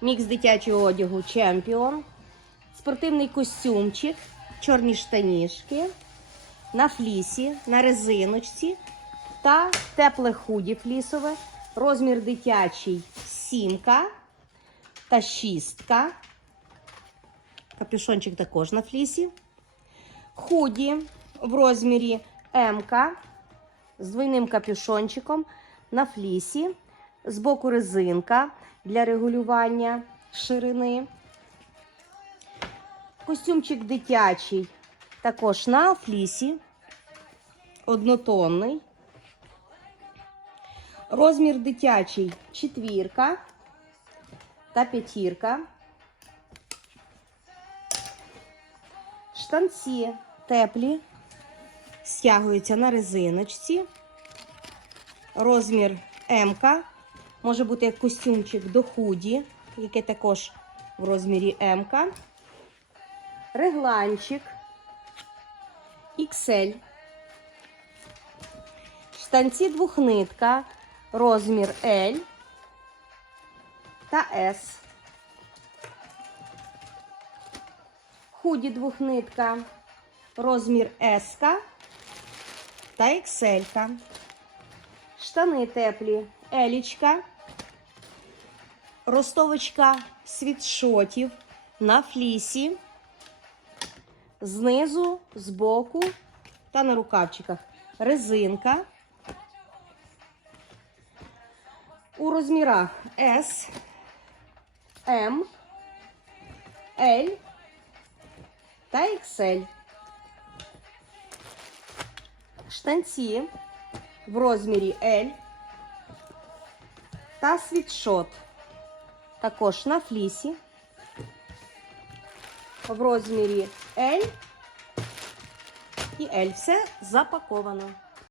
мікс дитячого одягу Чемпіон, спортивний костюмчик, чорні штанішки, на флісі, на резиночці та тепле худі флісове, розмір дитячий сімка та шістка. Капюшончик також на флісі. Худі в розмірі М з двойним капюшончиком на флісі. Збоку резинка для регулювання ширини. Костюмчик дитячий також на флісі, однотонний. Розмір дитячий четвірка та п'ятірка. Штанці теплі, стягуються на резиночці. Розмір М. Може бути як костюмчик до худі, яке також в розмірі М. Регланчик XL. Штанці двохнитка, розмір L та S. Худі двохнитка, розмір S та XL. Штани теплі, елічка, ростовочка світшотів на флісі, знизу, збоку та на рукавчиках. Резинка. У розмірах S, M, L та XL. Штанці в розмірі L та світшот. Також на флісі в розмірі L і L. Все запаковано.